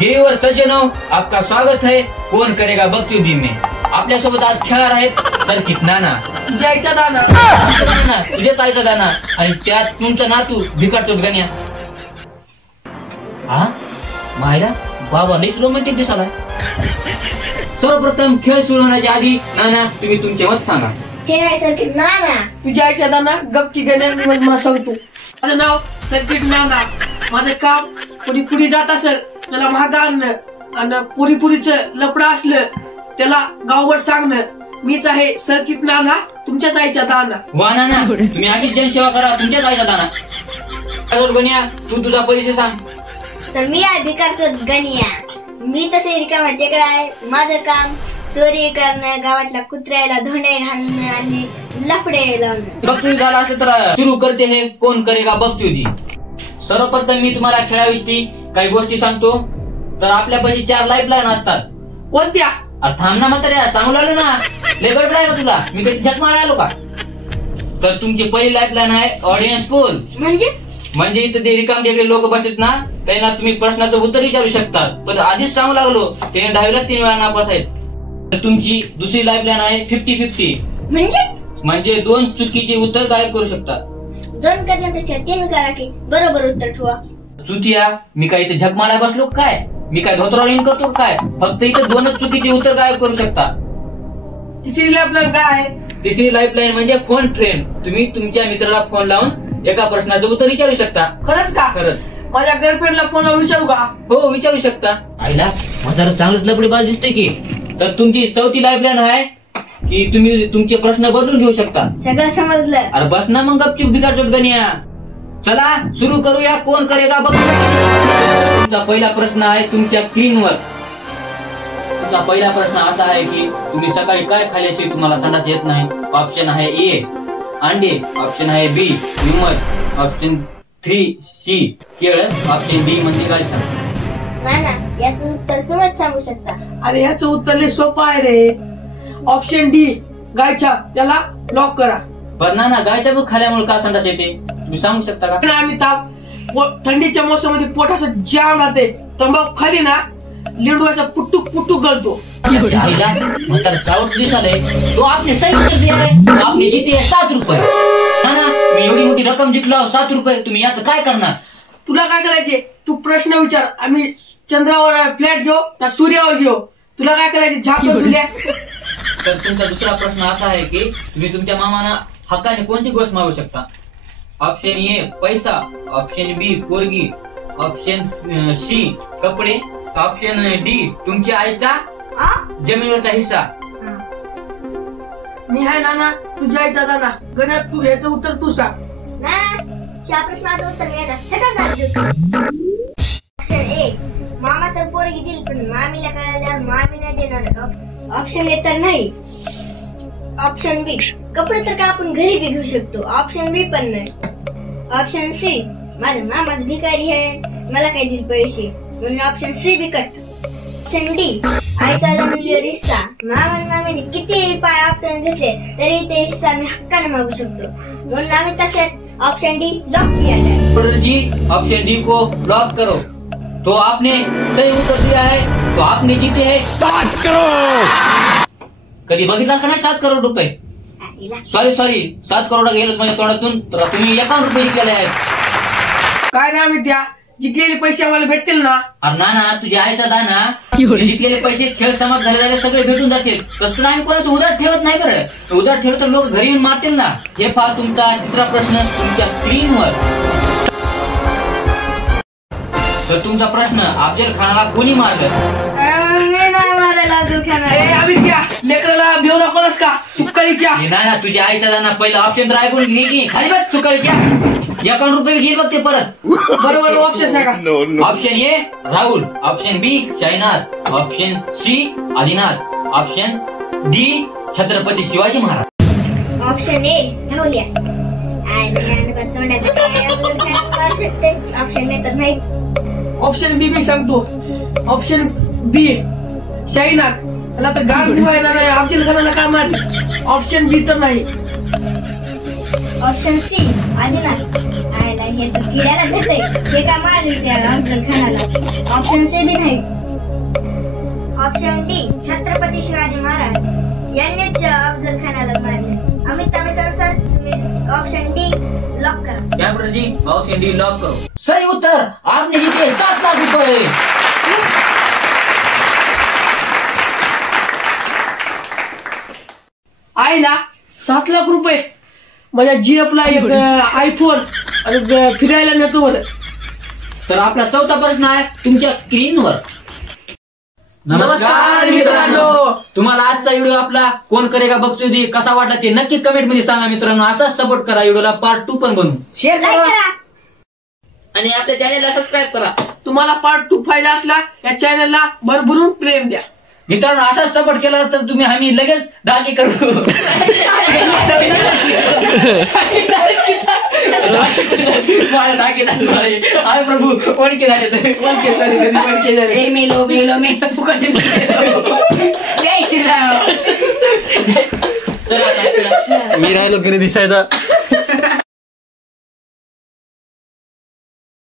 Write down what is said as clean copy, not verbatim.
देवर सज्जनों, आपका स्वागत है कोण करेगा बकचोदी में। आपल्या सोबत आज खेळणार आहेत सर्किट नाना, जायचा दाना, तुझ्या ताईचा दाना आणि त्यात तुमचा नातू भिकारचोट गण्या। हा मायरा बाबा लईच रोमॅन्टिक दिसालाय। सर्वप्रथम खेळ सुरू होण्याच्या आधी नाना तुम्ही तुमचे मत सांगा। हे आहे सर्किट नाना, तू जायचा दाना गपकी गण्या। मी मला सांगतो, माझं नाव सर्किट नाना। माझं काम पुरी पुरी जात असेल त्याला महागा आणणं आणि पुरी पुरीच लपडा असलं त्याला गावभर सांगणं। मीच आहे सर्किट नाना, तुमच्याच आईचा दाना। वा नाना, तुम्ही अशीच जनसेवा करा, तुमच्याच आईचा दाना। गण्या तू तुझा परिचय सांग। तर मी आहे भिकारचोट गण्या। मी तसे रिकामा टेकडा आहे। माझं काम चोरी करणं, गावातल्या कुत्र्याला धोंडे घालणं आणि लफडे लावणं। बकचोदी झाला असेल तर सुरू करते हे कोण करेगा बकचोदी। सर्वप्रथम मी तुम्हाला खेळाविषयी काही गोष्टी सांगतो। तर आपल्यापाशी 4 लाईफलाईन असतात। कोणत्या? अरे थांब ना म्हाताऱ्या, सांगू लागलो ना, लय गडबड आहे का तुला? मी कधी झक मारायला आलो का? तर तुमची पहिली लाईफलाईन आहे ऑडियन्स पोल। म्हणजे इथं जे रिकाम जे लोक बसतात ना त्यांना तुम्ही प्रश्नाचं उत्तर विचारू शकता। पण आधीच सांगू लागलो ते 10वीला 3 वेळा नापास आहेत। तर तुमची दुसरी लाईफलाईन आहे 50-50, म्हणजे 2 चुकीचे उत्तर गायब करू शकता। 2 करण्यापेक्षा 3 करा की बरोबर उत्तर ठेवा। चुतिया, मी काय इथे झक मारायला बसलो काय? मी काय धोत्रावर इन करतो काय? फक्त इथे 2च चुकीचे उत्तर गायब करू शकता। तिसरी लाईफलाईन काय आहे? तिसरी लाईफलाईन म्हणजे फोन फ्रेंड। तुम्ही तुमच्या मित्राला फोन लावून एका प्रश्नाचं उत्तर विचारू शकता। खरंच का? खरंच। माझ्या गर्लफ्रेंडला फोन विचारू का? हो विचारू शकता। आईला माझा चांगलंच लपडेबाज दिसतंय की। तर तुमची चौथी लाईफलाईन आहे की तुम्ही तुमचे प्रश्न बदलून घेऊ शकता। सगळं समजलं। अरे बस ना मग गपचूप भिकारचोट गण्या। चला सुरू करूया कोण करेगा बकचोदी। तुमचा पहिला प्रश्न आहे तुमच्या स्क्रीनवर। तुमचा पहिला प्रश्न असा आहे की तुम्ही सकाळी काय खाल्ल्याशिवाय तुम्हाला संडास येत नाही? ऑप्शन आहे ए अंडे, ऑप्शन आहे बी हिम्मत, ऑप्शन 3 सी केळ, ऑप्शन डी म्हणजे गायचा। नाना याचं उत्तर तुम्हीच सांगू शकता। अरे याचं उत्तर लय सोपं आहे रे, ऑप्शन डी गायच्या, त्याला लॉक करा। पण ना गायच्या पण खाल्यामुळे का संडास येते तुम्ही सांगू शकता का? आम्ही थंडीच्या मोसममध्ये पोट असं जाम राहते, तंबाखू खाली ना लिंडू असा पुटुक पुटुक गळतो। तो आपने सही उत्तर दिया है। तो आपने जीते है 7 रुपये। ना मी एवढी मोठी रक्कम जिंकला 7 रुपये, तुम्ही याचं काय करणार? तुला काय करायचे? तू प्रश्न विचार, आम्ही चंद्रावर फ्लॅट घेऊ का सूर्यावर घेऊ? तुला काय करायचे? झाप तुल्या। तर तुमचा दुसरा प्रश्न असा आहे की तुम्ही तुमच्या मामाना हक्काने कोणती गोष्ट मागू शकता? ऑप्शन ए पैसा, ऑप्शन बी पोरगी, ऑप्शन सी कपडे, ऑप्शन डी तुमच्या आईचा जमिनीवरचा हिस्सा। मी आहे नाना, तुझ्या आईचा दाना। गण्यात तू याचं उत्तर तू सांग। या प्रश्नाचं उत्तर मी सगळ्यात ऑप्शन ए मामा तर पोरगी दिली पण मामीला कळाल्यावर मामी नाही देणार। ऑप्शन ए तर नाही। ऑप्शन बी कपडे तर का आपण घरी बी घेऊ शकतो। ऑप्शन बी पण नाही। ऑप्शन सी माझा मामाच भिकारी आहे, मला काय दिल पैसे, म्हणून option C B cut. Option D आईचा जमिनीवर हिस्सा। मामाने किती पाय आपटून घेतले तरी ते हिस्सा मी हक्काने मागू शकतो, म्हणून आम्ही तसेच ऑप्शन डी लॉक किया जाए। जी ऑप्शन डी को लॉक करो। तो आपने सही उत्तर दिया है, तो आपने जीते हैं 7 करोड़। कधी बघितला का नाही 7 करोड रुपये? सॉरी 7 करोड गेलं माझ्या तोंडातून, तर तुम्ही 51 रुपये जिंकले आहेत। काय ना विद्या, जिंकलेले पैसे आम्हाला भेटतील ना? अरे ना तुझ्या आईचा दाना, जिंकलेले पैसे खेळ समाप्त झाले सगळे भेटून जातील। तसं आम्ही कोणाचं उधार ठेवत नाही बरं। उधार ठेवलं तर लोक घरी येऊन मारतील ना। हे पहा तुमचा तिसरा प्रश्न तुमच्या स्क्रीनवर। तर तुमचा प्रश्न अफजल खानाला कोणी मारलं? लेकराला भिव दाखवलास का सुकाळीच्या? ना तुझ्या आईचा दाना पहिला ऑप्शन तर ऐकून घे की खाली बस सुकाळीच्या। 51 रुपये घेईल बघ ते परत। बरोबर ऑप्शन आहे का? Option A Rahul, option B Shainath, option C Adinath, option D Chhatrapati Shivaji Maharaj. Option A राहुल्या। ऑप्शन ए तर नाहीच। ऑप्शन बी सांगतो। ऑप्शन बी शाईनाथ, त्याला तर गाड ठेवायला नाही, ऑप्शन करायला काय मारली? ऑप्शन बी तर नाही। Option C Adinath. हे तर किड्याला भेटतंय, हे काय मारले त्या अफजल खानाला? ऑप्शन सी बी नाही. ऑप्शन डी छत्रपती शिवाजी महाराज यांनीच अफजल खानाला मारले. अमिताभ बच्चन सर, तुम्ही ऑप्शन डी लॉक करा. कैप्टन जी ऑप्शन डी लॉक करो. सही उत्तर. आपने जीते 7 लाख रुपए. आईला 7 लाख रुपये. माझ्या जीएफला एक आयफोन आणि फिरायला नेतो मला. तर आपला चौथा प्रश्न आहे तुमच्या स्क्रीनवर. नमस्कार मित्रांनो. तुम्हाला आजचा व्हिडिओ आपला कोण करेगा बकचोदी कसा वाटला ते नक्की कमेंट मध्ये सांगा मित्रांनो. असाच सपोर्ट करा. व्हिडिओला पार्ट 2 पण बनवू. शेअर करा आणि आपल्या चॅनेलला सबस्क्राईब करा. तुम्हाला पार्ट 2 पाहिजे असला या चॅनलला भरभरून प्रेम द्या मित्रांनो. असाच सपोर्ट केला तर तुम्ही आम्ही लगेच दागे करू. माझे दागे झाले. आय प्रभू वणके झाले. ए मेलो मेलो मे फुकट. जय श्रीराम. मी राहिलो घरी दिसायचा.